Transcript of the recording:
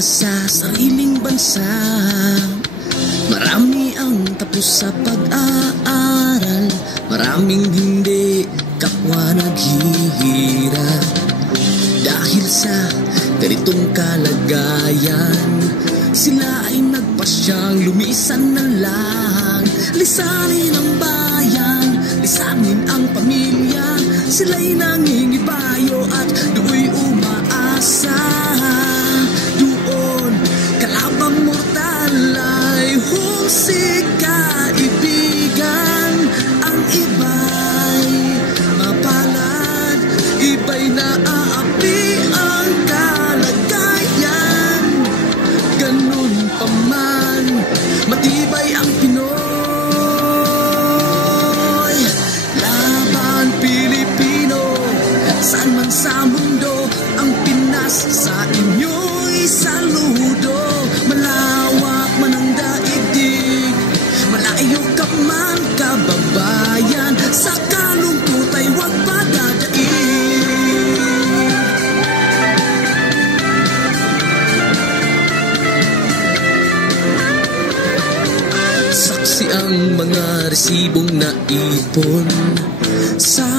ka sa sariling bansa. Marami ang tapos sa pag-aaral, maraming hindi kapwa naghihirap. Dahil sa ganitong kalagayan, sila ay nagpasyang lumisan na lang. Lisanin ang bayan, lisanin ang pamilya. Sila'y nangingibayo at do'y umaasa. Doon kalabang mortal ay husig kaibigan. Ang iba'y mapalad, iba'y naaapi ang kalagayan. Ganun pa man, matibay ang Pinoy. Laban Pilipino, saan man sa mundo, ang Pinas sa inyo'y saludo. Malawak man ang daigdig, malayo ka man kababayan, sa kalungkot ay huwag padadaig. Saksi ang mga resibong naipon sa